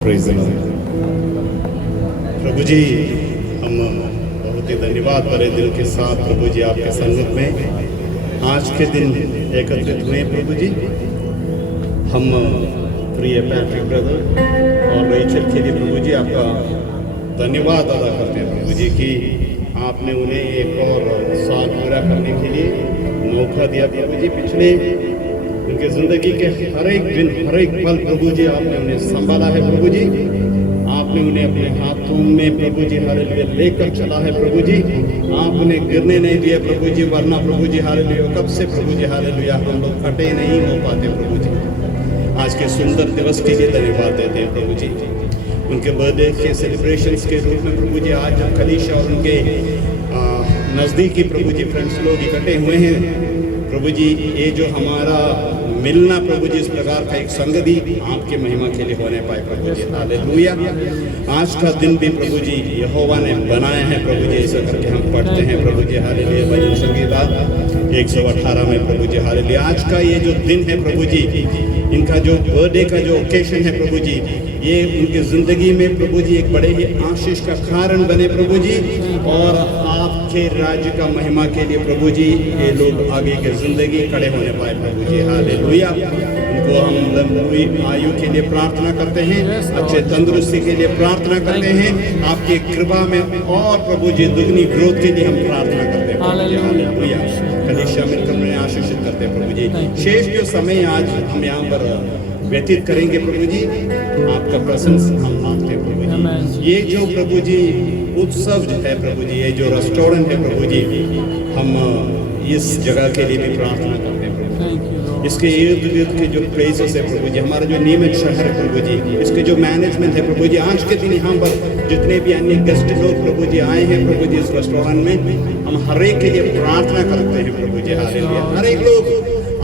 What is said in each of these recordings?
Praise the lord. प्रभु जी, हम बहुत ही धन्यवाद भरे दिल के साथ प्रभु जी आपके संगत में आज के दिन एकत्रित हुए। प्रभु जी, हम प्रिय पैट्रिक ब्रदर और रेचल के लिए प्रभु जी आपका धन्यवाद अदा करते हैं प्रभु जी कि आपने उन्हें एक और साल पूरा करने के लिए मौका दिया प्रभु जी। पिछले उनके ज़िंदगी के हर एक दिन हर एक पल प्रभु जी आपने उन्हें संभाला है प्रभु जी। आपने उन्हें अपने हाथों में प्रभु जी हालेलुया लेकर चला है प्रभु जी। आप उन्हें गिरने नहीं दिए प्रभु जी, वरना प्रभु जी हालेलुया कब से प्रभु जी हालेलुया हम लोग खड़े नहीं हो पाते प्रभु जी। आज के सुंदर दिवस के लिए धन्यवाद देते हैं प्रभु जी। उनके बर्थडे के सेलिब्रेशंस के रूप में प्रभु जी आज जब कलीसिया और उनके नज़दीकी प्रभु जी फ्रेंड्स लोग इकट्ठे हुए हैं प्रभु जी, ये जो हमारा मिलना प्रभु जी इस प्रकार का एक संगति आपके महिमा के लिए होने पाए प्रभु जी हालेलुया। आज का दिन भी प्रभु जी यहोवा ने बनाया है प्रभु जी, ऐसा करके हम पढ़ते हैं प्रभु जी हालेलुया भजन संगीता 118 में प्रभु जी हालेलुया। आज का ये जो दिन है प्रभु जी, इनका जो बर्थडे का जो ओकेशन है प्रभु जी, ये उनकी ज़िंदगी में प्रभु जी एक बड़े ही आशीष का कारण बने प्रभु जी, और आपके राज्य का महिमा के लिए प्रभु जी ये लोग आगे की ज़िंदगी खड़े होने पाए प्रभु जी हालेलुया। उनको हम लंबी आयु के लिए प्रार्थना करते हैं, अच्छे तंदुरुस्ती के लिए प्रार्थना करते हैं, आपकी कृपा में और प्रभु जी दुगनी ग्रोथ के लिए हम प्रार्थना करते हैं प्रभु जी हालेलुया। कलीसिया मिलकर उन्हें आशीषित करते हैं प्रभु जी। शेष जो समय आज हम यहाँ पर व्यतीत करेंगे प्रभु जी, आपका प्रशंसा हम मांगते हैं प्रभु जी। ये जो प्रभु जी उत्सव है प्रभु जी, ये जो रेस्टोरेंट है प्रभु जी, हम इस जगह के लिए भी प्रार्थना करते हैं प्रभु जी। इसके इर्द गिर्द के जो प्लेसेस है प्रभु जी, हमारा जो नियमित शहर है प्रभु जी, इसके जो मैनेजमेंट है प्रभु जी, आज के दिन यहाँ पर जितने भी अन्य गेस्ट लोग प्रभु जी आए हैं प्रभु जी इस रेस्टोरेंट में, हम हर एक के लिए प्रार्थना करते हैं प्रभु जी हालेलुया। हर एक लोग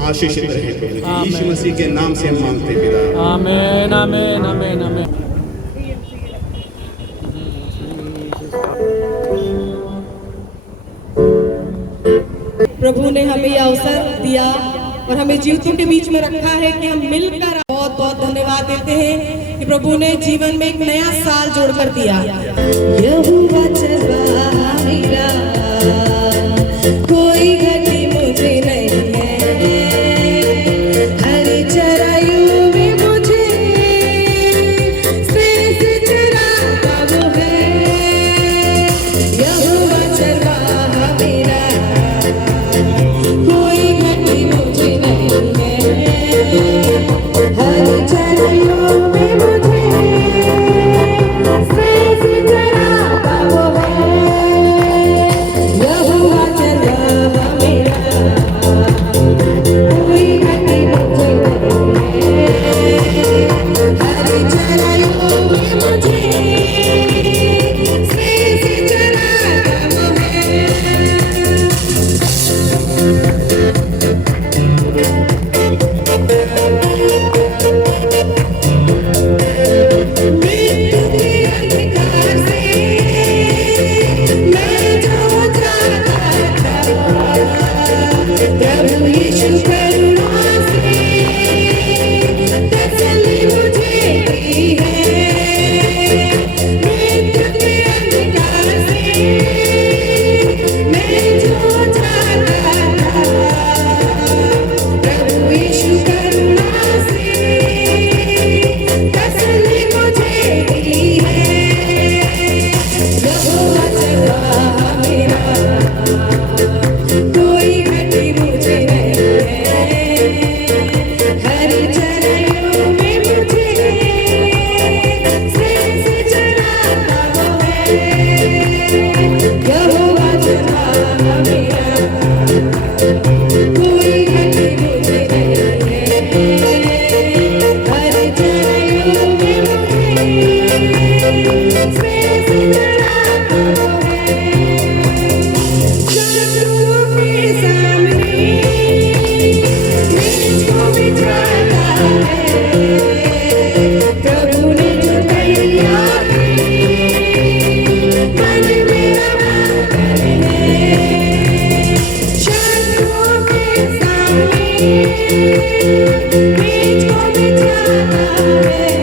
आशीषित रहे प्रभु जी, यीशु मसीह के नाम से हम मांगते हैं पिता, आमीन आमीन आमीन आमीन। प्रभु ने हमें यह अवसर दिया और हमें जीवतों के बीच में रखा है कि हम मिलकर बहुत बहुत धन्यवाद देते हैं कि प्रभु ने जीवन में एक नया साल जोड़कर दिया। यहोवा चरवाहा मेरा, कोई घटी मुझे नहीं है, हरी चराइयों में मुझे श्रेष्ठ चराता वो है। यहोवा चरवाहा मेरा, कोई घटी मुझे नहीं है, हरी चराइयों में मुझे श्रेष्ठ चराता वो है। यहोवा चरवाहा मेरा, कोई घटी मुझे नहीं है, हरी चराइयों में मुझे श्रेष्ठ चराता वो है। मृत्यु के अंधकार से मैं जो जाता था, प्रभु यीशु करुणा से तसल्ली मुझे दी है। मृत्यु के अंधकार से मैं जो जाता था, प्रभु यीशु करुणा से तसल्ली मुझे दी है। यहोवा चरवाहा मेरा, कोई घटी मुझे नहीं है, हरी चराइयों में मुझे श्रेष्ठ चराता वो है। यहोवा चरवाहा मेरा, कोई घटी मुझे नहीं है, हरी चराइयों में मुझे श्रेष्ठ चराता वो है। शत्रुओं के सामने मुझको बिठाता है, प्रभु ने जो तैयार की मन मेरा मंगल है। शत्रुओं के सामने मुझको बिठाता है,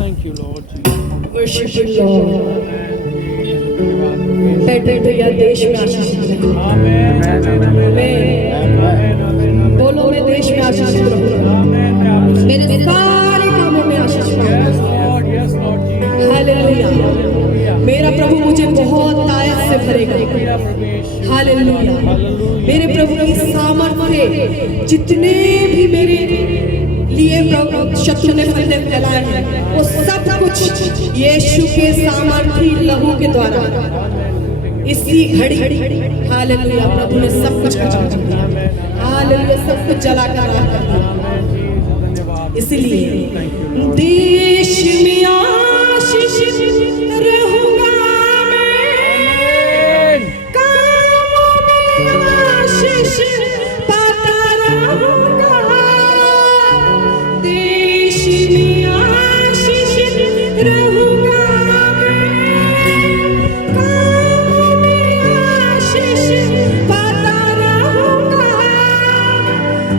Thank you, Lord Jesus. Worship you, Lord. बैठे तो यह देश में आशीषित रहे। Amen. आमीन। बोलो मैं देश में आशीषित रहूंगा। मेरे सारे कामों में आशीष पाऊंगा। Yes, Lord Jesus. हालेलुया। मेरा प्रभु मुझे बहुत ताकत से भरेगा। हालेलुया। मेरे प्रभु की सामर्थ्य जितने भी मेरे लिए शत्रु ने फंदे फैलाए हैं वो सब कुछ यीशु के सामर्थी लहू के द्वारा इसी घड़ी हालेलुया प्रभु ने सब कुछ खत्म कर दिया। हालेलुया सब कुछ जला कर राख कर दिया। इसलिए देश में आशीष रहूंगा मैं, कामों में आशीष पाता रहूंगा। देश में आशीष रहूंगा मैं, कामों में आशीष पाता रहूंगा।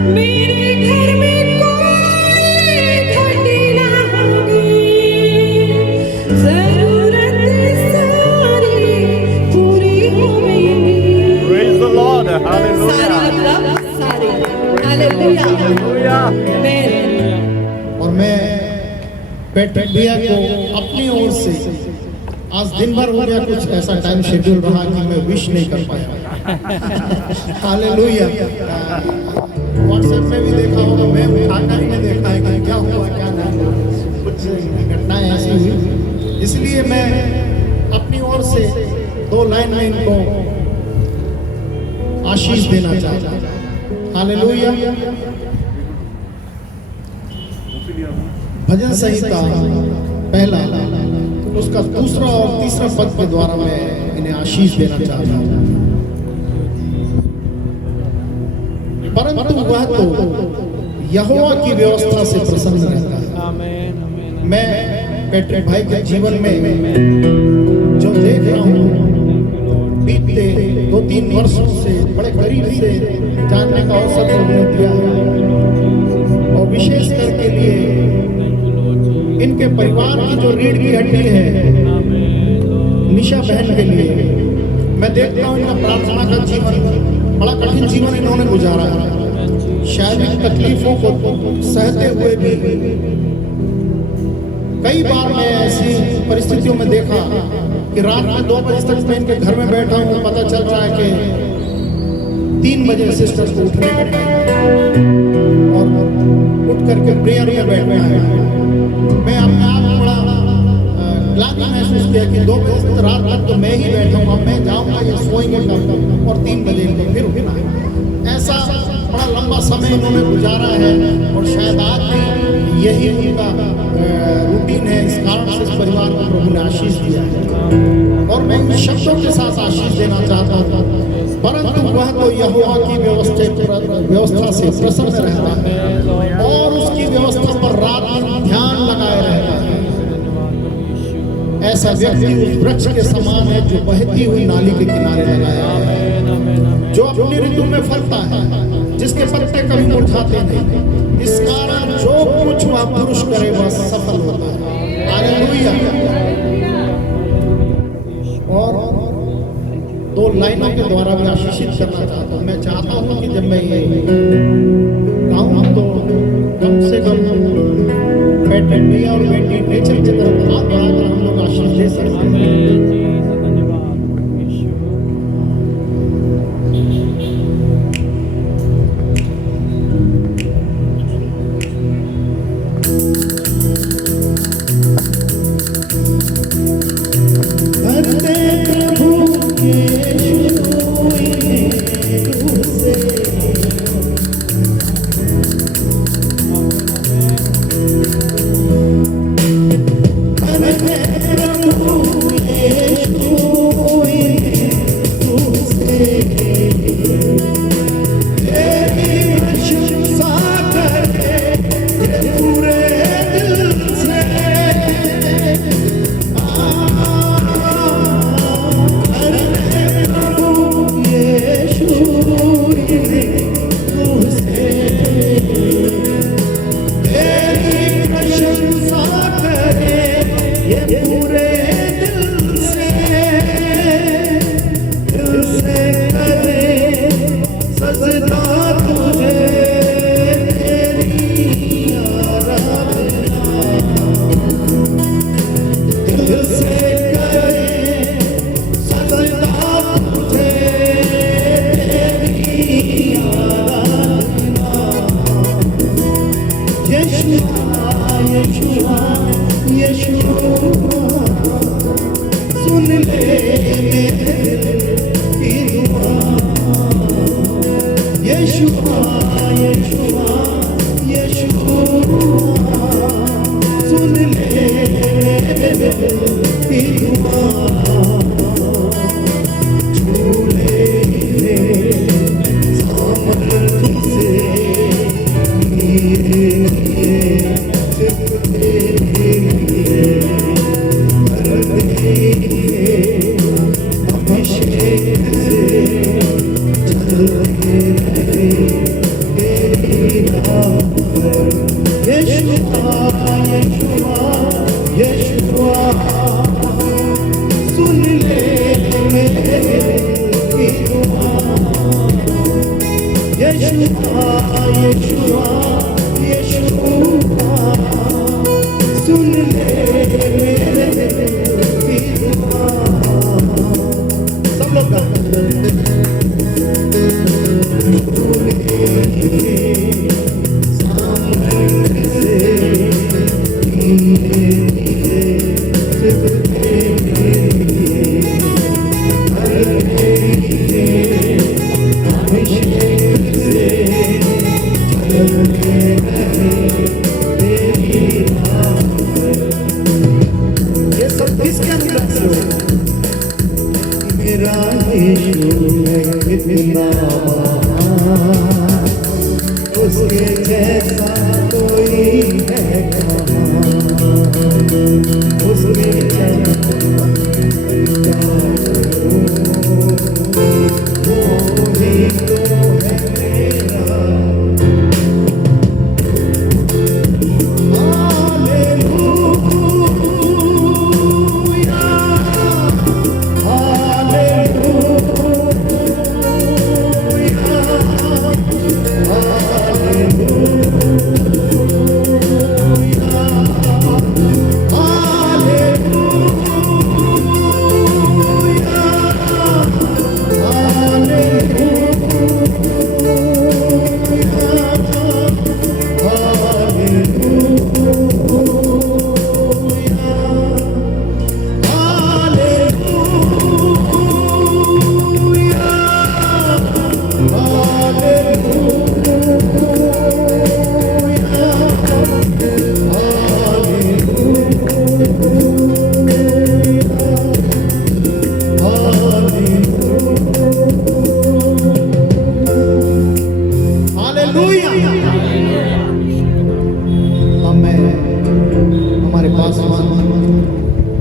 मेरे घर में कोई घटी ना होगी, जरूरत सारी पूरी होगी। Praise the Lord. Hallelujah. सारी मतलब सारी हालेलुया। और मैं पैट्रिक भैया को अपनी ओर से आज दिन भर हो गया, कुछ ऐसा टाइम शेड्यूल रहा कि मैं विश नहीं कर पाया। हालेलुया। व्हाट्सएप में भी देखा होगा, मैं उठाकर ही नहीं देखा है कि क्या हुआ क्या नहीं, कुछ घटनाएं ऐसी हुई। इसलिए मैं अपनी ओर से 2 लाइन में इनको आशीष देना चाहता हूँ। हालेलुया। भजन संहिता पहला उसका दूसरा और तीसरा पद के द्वारा मैं इन्हें आशीष देना चाहता हूँ। परंतु वह तो यहोवा की व्यवस्था से प्रसन्न रहता है। Amen. मैं पैट्रिक भाई के जीवन में जो देख रहा हूँ, बीते 2-3 वर्षों से बड़े करीब से जानने का अवसर उन्होंने दिया है। और विशेष करके लिए इनके परिवार की जो रीढ़ की हड्डी है निशा बहन के लिए मैं देखता हूँ इनका प्रार्थना का जीवन, बड़ा कठिन जीवन इन्होंने गुजारा है। शारीरिक तकलीफों को सहते हुए भी कई बार मैं ऐसी परिस्थितियों में देखा कि रात में 2 बजे तक मैं इनके घर में बैठा हूँ, पता चल रहा है कि 3 बजे सिस्टर को उठने और उठ करके प्रेयर में बैठना है। मैं अपने आप में बड़ा ग्लानि महसूस किया कि 2 बजे तक रात तक तो मैं ही बैठा हूँ, अब मैं जाऊँगा ये सोएंगे कब और 3 बजे इनको फिर उठना है। ऐसा बड़ा लंबा समय इन्होंने गुजारा है और शायद आज भी यही उनका रूटीन है। इस कारण से इस परिवार को प्रभु ने आशीष दिया है और मैं इन शब्दों के साथ आशीष देना चाहता हूँ। परंतु वह तो यहोवा की व्यवस्था से प्रसन्न रहता है और उसकी व्यवस्था पर रात दिन ध्यान लगाए रहता है। ऐसा व्यक्ति उस वृक्ष के समान है जो बहती हुई नाली के किनारे लगाया है, जो अपनी ऋतु में फलता है, जिसके पत्ते कभी मुरझाते नहीं। इस कारण जो कुछ वह पुरुष करे वह सफल होता है। हालेलुया। और 2 लाइनों के द्वारा भी आशीषित करना चाहता हूँ। मैं चाहता हूँ कि जब मैं ये गाऊँ तो कम से कम बेटे मियाँ और बेटी नेचर की तरफ हाथ बढ़ाकर हम लोग आशीष दे सकते हैं।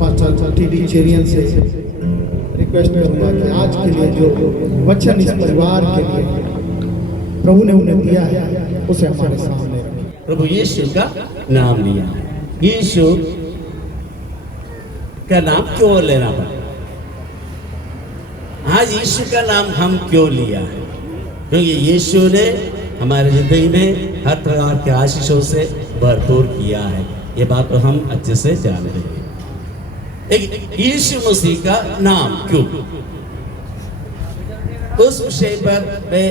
पास्टर टीडी चेरियन से रिक्वेस्ट करूंगा कि आज के लिए जो वचन इस परिवार के लिए प्रभु ने उन्हें दिया है उसे हमारे सामने रखें। प्रभु यीशु का नाम लिया। यीशु का नाम क्यों लेना पड़ा? आज यीशु का नाम हम क्यों लिया है? क्योंकि यीशु ने हमारे जिंदगी में हर प्रकार के आशीषों से भरपूर किया है। ये बात तो हम अच्छे से जानते हैं। एक यीशु मसीह का नाम क्यों, उस विषय पर मैं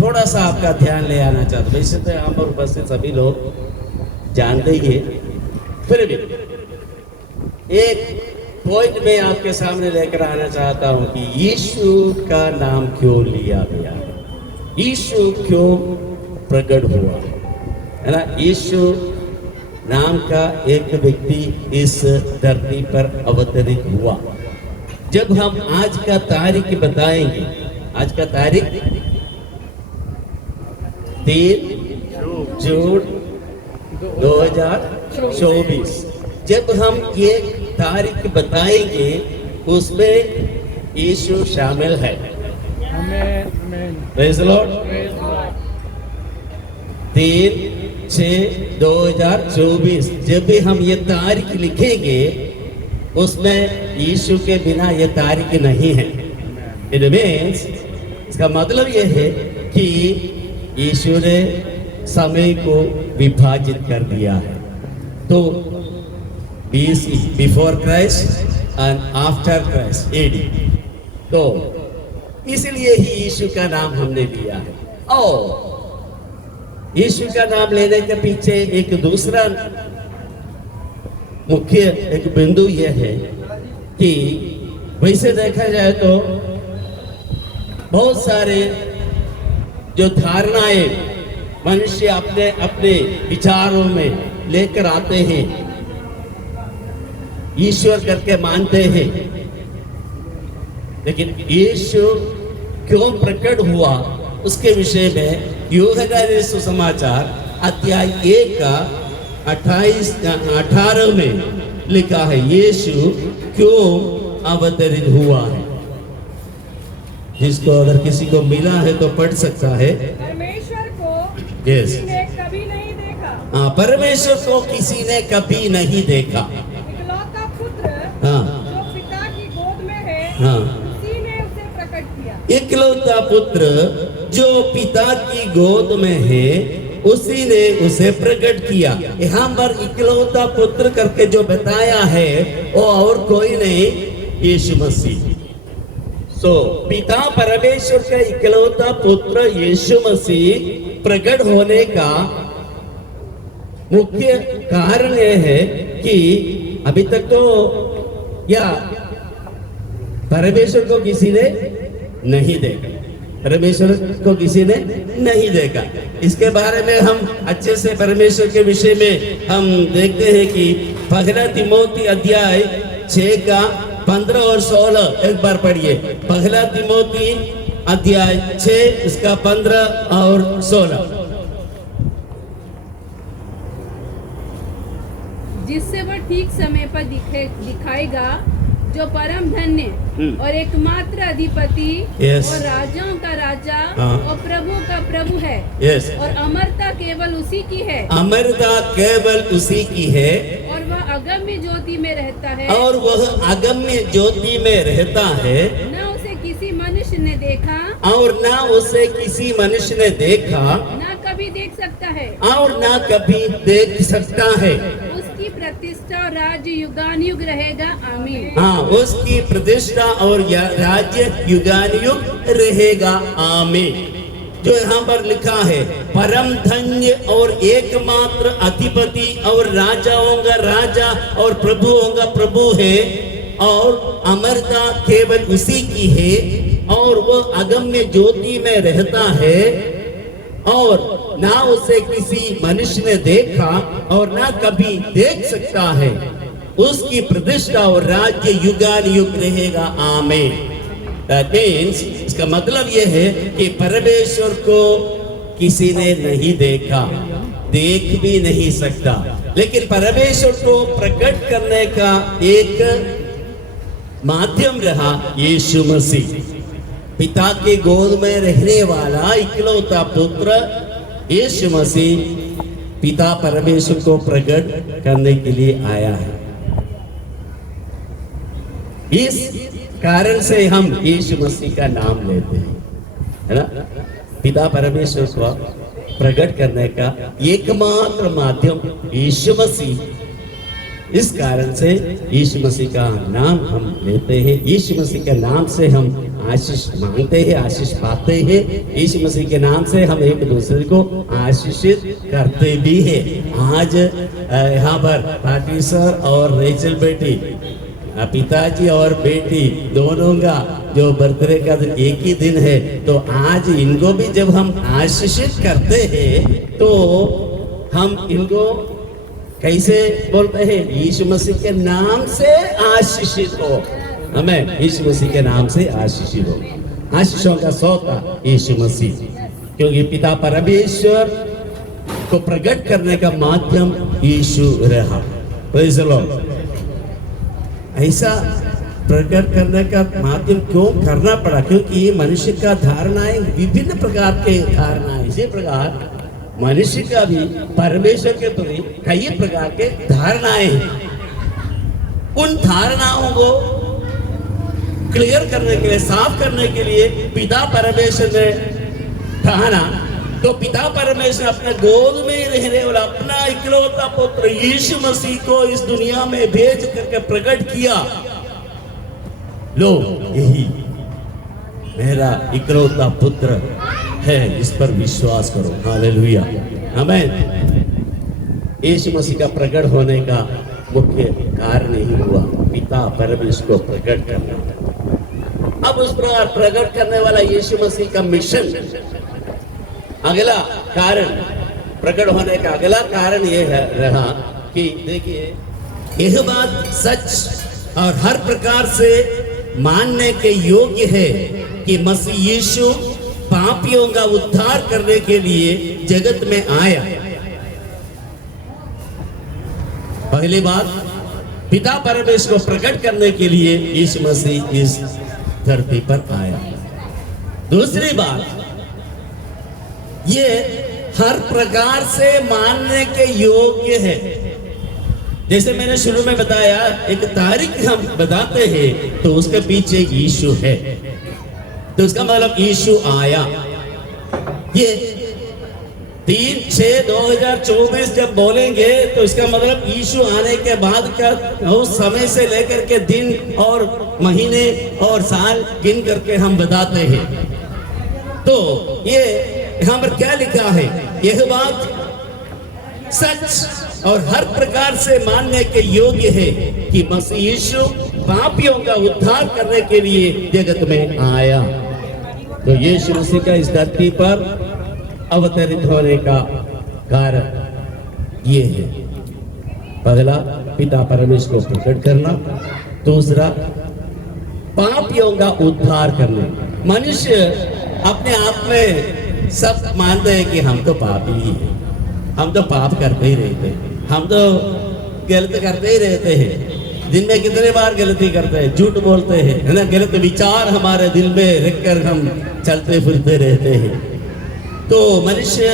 थोड़ा सा आपका ध्यान ले आना चाहता हूँ। वैसे तो यहाँ पर उपस्थित सभी लोग जानते ही हैं, फिर भी एक पॉइंट मैं आपके सामने लेकर आना चाहता हूँ कि यीशु का नाम क्यों लिया गया, यीशु क्यों प्रकट हुआ, है ना। यीशु नाम का एक व्यक्ति इस धरती पर अवतरित हुआ। जब हम आज का तारीख बताएंगे, आज का तारीख 3 जून 2024, जब हम ये तारीख बताएंगे उसमें यीशु शामिल है। Praise the Lord. 3/6/2024 जब भी हम ये तारीख लिखेंगे उसमें यीशु के बिना ये तारीख नहीं है। इट मीन्स, इसका मतलब ये है कि यीशु ने समय को विभाजित कर दिया है। तो BC before Christ and after Christ AD, तो इसलिए ही यीशु का नाम हमने दिया है। और यीशु का नाम लेने के पीछे एक दूसरा मुख्य एक बिंदु यह है कि वैसे देखा जाए तो बहुत सारे जो धारणाएं मनुष्य अपने अपने विचारों में लेकर आते हैं, ईश्वर करके मानते हैं, लेकिन यीशु क्यों प्रकट हुआ उसके विषय में यूहन्ना सुसमाचार अध्याय 1 का 28-18 में लिखा है, यीशु क्यों अवतरित हुआ है। जिसको अगर किसी को मिला है तो पढ़ सकता है। परमेश्वर को Yes. किसी ने कभी नहीं देखा। हाँ, परमेश्वर को किसी ने कभी नहीं देखा। इकलौता पुत्र हाँ। जो पिता की गोद में है, हाँ। उसी ने उसे प्रकट किया। इकलौता पुत्र जो पिता की गोद में है उसी ने उसे प्रकट किया। यहाँ पर इकलौता पुत्र करके जो बताया है वो और कोई नहीं, यीशु मसीह। पिता परमेश्वर का इकलौता पुत्र यीशु मसीह प्रकट होने का मुख्य कारण यह है कि अभी तक तो या परमेश्वर को किसी ने नहीं देखा, परमेश्वर को किसी ने नहीं देखा। इसके बारे में हम अच्छे से परमेश्वर के विषय में हम देखते हैं कि पहला तिमोथी अध्याय 6 का 15 और 16 एक बार पढ़िए। पहला तिमोथी अध्याय 6 इसका 15 और 16। जिससे वह ठीक समय पर दिखाएगा, जो परम धन्य और एकमात्र अधिपति Yes. और राजाओं का राजा हाँ। और प्रभु का प्रभु है। Yes. और अमरता केवल उसी की है। अमरता केवल उसी की है। और वह अगम्य ज्योति में रहता है। और वह अगम्य ज्योति में रहता है। न उसे किसी मनुष्य ने देखा। और न उसे किसी मनुष्य ने देखा। न कभी देख सकता है। और न कभी देख सकता है। उसकी प्रतिष्ठा और राज्य युगानुयुग रहेगा। आमीन। हाँ, उसकी प्रतिष्ठा और राज्य युगानुयुग रहेगा। आमीन। जो यहाँ पर लिखा है, परम धन्य और एकमात्र अधिपति और राजाओं का राजा और प्रभुओं का प्रभु है, और अमरता केवल उसी की है, और वह अगम्य ज्योति में रहता है, और ना उसे किसी मनुष्य ने देखा और ना कभी देख सकता है। उसकी प्रतिष्ठा और राज्य युगानुयुग रहेगा। आमीन। That means, इसका मतलब यह है कि परमेश्वर को किसी ने नहीं देखा, देख भी नहीं सकता, लेकिन परमेश्वर को प्रकट करने का एक माध्यम रहा यीशु मसीह। पिता के गोद में रहने वाला इकलौता पुत्र यीशु मसीह पिता परमेश्वर को प्रकट करने के लिए आया है। इस कारण से हम यीशु मसीह का नाम लेते हैं, है ना। पिता परमेश्वर को प्रकट करने का एकमात्र माध्यम यीशु मसीह, इस कारण से यीशु मसीह का नाम हम लेते हैं। यीशु मसीह के नाम से हम आशीष मांगते हैं, आशीष पाते हैं। यीशु मसीह के नाम से हम एक दूसरे को आशीषित करते भी हैं। आज यहाँ पर पाटिल सर और रेचल बेटी, पिताजी और बेटी दोनों का जो बर्थडे का दिन एक ही दिन है, तो आज इनको भी जब हम आशीषित करते हैं तो हम इनको कैसे बोलते हैं? यीशु मसीह के नाम से आशीषित हो। हमें यीशु मसीह के नाम से आशीषित हो। आशीषों का सोता यीशु मसीह, क्योंकि पिता परमेश्वर को प्रकट करने का माध्यम यीशु रहा। Praise the Lord. ऐसा प्रकट करने का माध्यम क्यों करना पड़ा? क्योंकि मनुष्य का धारणाएं विभिन्न प्रकार के धारणाएं, इसी प्रकार मनुष्य का भी परमेश्वर के प्रति कई प्रकार के धारणाएं हैं। उन धारणाओं को क्लियर करने के लिए, साफ करने के लिए पिता परमेश्वर ने ठाना, तो पिता परमेश्वर अपने गोद में रहने वाला अपना इकलौता पुत्र यीशु मसीह को इस दुनिया में भेज करके प्रकट किया। लो, यही मेरा इकलौता पुत्र है, इस पर विश्वास करो। हालेलुया, आमीन। यीशु मसीह का प्रकट होने का मुख्य कारण ही हुआ पिता परमेश्वर को प्रकट करना। अब उस प्रकार प्रकट करने वाला यीशु मसीह का मिशन, अगला कारण, प्रकट होने का अगला कारण यह है रहा कि देखिए, यह बात सच और हर प्रकार से मानने के योग्य है कि मसीह यीशु पापियों का उद्धार करने के लिए जगत में आया। पहली बात, पिता परमेश्वर को प्रकट करने के लिए यीशु मसीह इस धरती पर आया। दूसरी बात, ये हर प्रकार से मानने के योग्य है। जैसे मैंने शुरू में बताया, एक तारीख हम बताते हैं तो उसके पीछे यीशु है, तो उसका मतलब यीशु आया। ये 3/6/2024 जब बोलेंगे तो इसका मतलब यीशु आने के बाद का उस समय से लेकर के दिन और महीने और साल गिन करके हम बताते हैं। तो ये यहाँ पर क्या लिखा है? यह बात सच और हर प्रकार से मानने के योग्य है कि मसीह यीशु पापियों का उद्धार करने के लिए जगत में आया। तो यीशु मसीह का इस धरती पर अवतरित होने का कारण ये है। पहला, पिता परमेश्वर को प्रकट करना। दूसरा, पापियों का उद्धार करने। मनुष्य अपने आप में सब मानते हैं कि हम तो पापी ही हैं, हम तो पाप करते ही रहते हैं, हम तो गलत करते ही रहते हैं। दिन में कितने बार गलती करते हैं, झूठ बोलते हैं, है ना। गलत विचार हमारे दिल में रखकर हम चलते फिरते रहते हैं। तो मनुष्य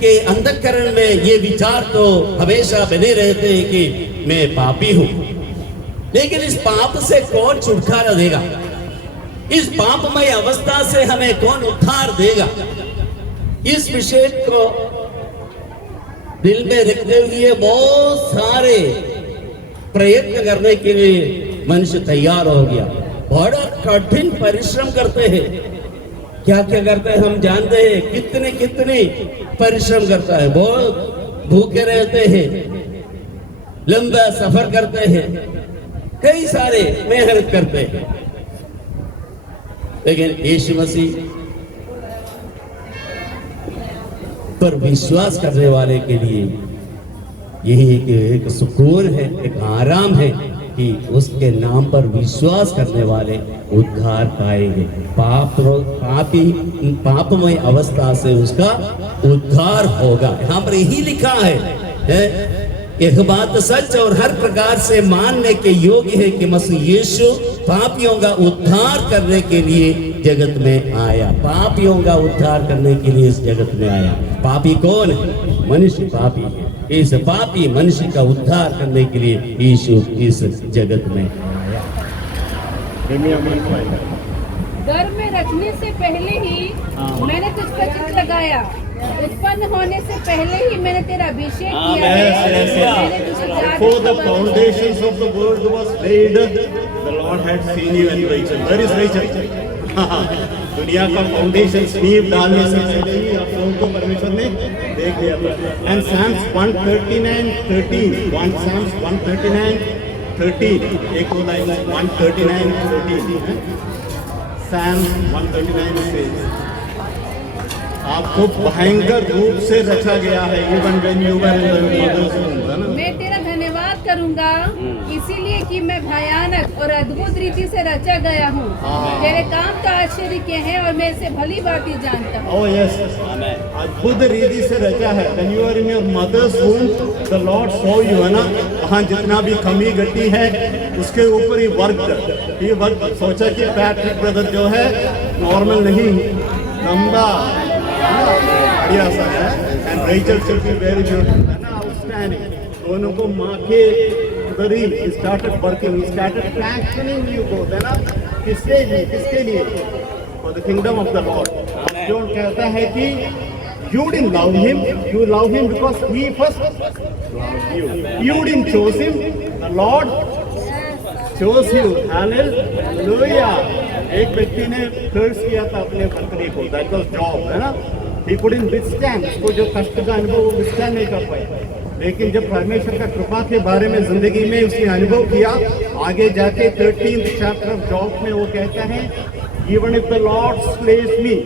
के अंतःकरण में ये विचार तो हमेशा बने रहते हैं कि मैं पापी हूँ। लेकिन इस पाप से कौन छुटकारा देगा? इस पापमय अवस्था से हमें कौन उद्धार देगा? इस विषय को दिल में रखते हुए बहुत सारे प्रयत्न करने के लिए मनुष्य तैयार हो गया। बड़ा कठिन परिश्रम करते हैं। क्या क्या करते हैं हम जानते हैं, कितने कितने परिश्रम करता है। बहुत भूखे रहते हैं, लंबा सफर करते हैं, कई सारे मेहनत करते हैं। लेकिन यीशु मसीह पर विश्वास करने वाले के लिए यही एक सुकून है, एक आराम है कि उसके नाम पर विश्वास करने वाले उद्धार पाएंगे। पापमय अवस्था से उसका उद्धार होगा। यहाँ पर यही लिखा है यह बात सच और हर प्रकार से मानने के योग्य है कि मसीह यीशु पापियों का उद्धार करने के लिए जगत में आया। पापियों का उद्धार करने के लिए इस जगत में आया। पापी कौन है? मनुष्य पापी है। इस पापी मनुष्य का उद्धार करने के लिए यीशु इस जगत में आया। गर्भ में रखने से पहले ही मैंने तुझ पर चित्त लगाया, उत्पन्न होने से पहले ही मैंने तेरा अभिषेक किया है। मैंने तुझे जाति Before the का foundations of the world was laid, the Lord had seen you and Rachel. Where is Rachel? दुनिया का फाउंडेशन नींव डालने से पहले ही आप लोगों को परमेश्वर ने देख लिया था। And Psalms 139:13, 1 Psalms 139:13, एक और लाइन 139:13, Psalms 139 says, आपको भयंकर रूप से रचा गया है। Even when you were in the mother's womb, है ना? मैं तेरा धन्यवाद करूंगा, इसीलिए कि मैं भयानक और अद्भुत रीति से रचा गया हूँ। तेरे काम तो आश्चर्य के हैं और मैं इसे भली भांति जानता हूँ। Oh yes, अद्भुत रीति से रचा है। When you were in your mother's womb, the Lord saw you, है ना? वहाँ जितना भी कमी घटी है, उसके ऊपर ही वर्क सोचा कि पैट्रिक ब्रदर जो है नॉर्मल नहीं, लंबा बढ़िया सा है। And Rachel should be very beautiful, है ना? Outstanding। दोनों को माँ के उधर ही started working, started fashioning you both, है ना? किसके लिए? For the kingdom of the Lord। जो कहता है कि you didn't love him, you love him because he first loved you. You didn't choose him, the Lord chose you। Hallelujah। एक व्यक्ति ने कर्ज किया था अपने पत्नी को, that was Job, है ना? He couldn't withstand, उसको जो कष्ट का अनुभव वो withstand नहीं कर पाया। लेकिन जब परमेश्वर का कृपा के बारे में जिंदगी में उसने अनुभव किया, आगे जाके 13th chapter of Job में वो कहता है, Even if the Lord slays me,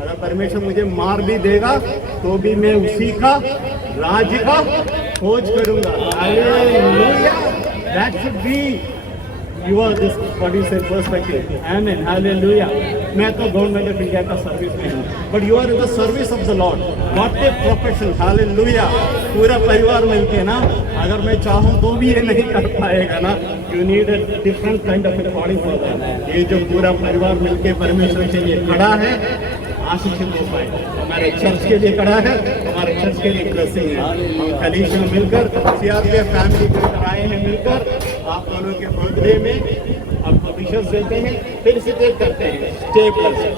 अगर परमेश्वर मुझे मार भी देगा तो भी मैं उसी का राज्य का खोज करूंगा। Hallelujah। That should be your this what you say perspective। Amen। Hallelujah। मैं तो गवर्नमेंट ऑफ इंडिया का सर्विस में हूँ, but you are in the service of the Lord. What a profession. Hallelujah. पूरा परिवार मिलके ना, अगर मैं चाहूँ तो भी ये नहीं कर पाएगा ना। You need a different kind of a body for that. ये जो पूरा परिवार मिलके परमेश्वर के लिए खड़ा है, आशीषित हो पाए। हमारे चर्च के लिए खड़ा है, हमारे चर्च के लिए ब्लेसिंग है। हम कलीसिया मिलकर सीआरपीएफ फैमिली को आए हैं, मिलकर आप दोनों के बर्थडे में आपको विशेष देते हैं, फिर से करते हैं। Stay blessed.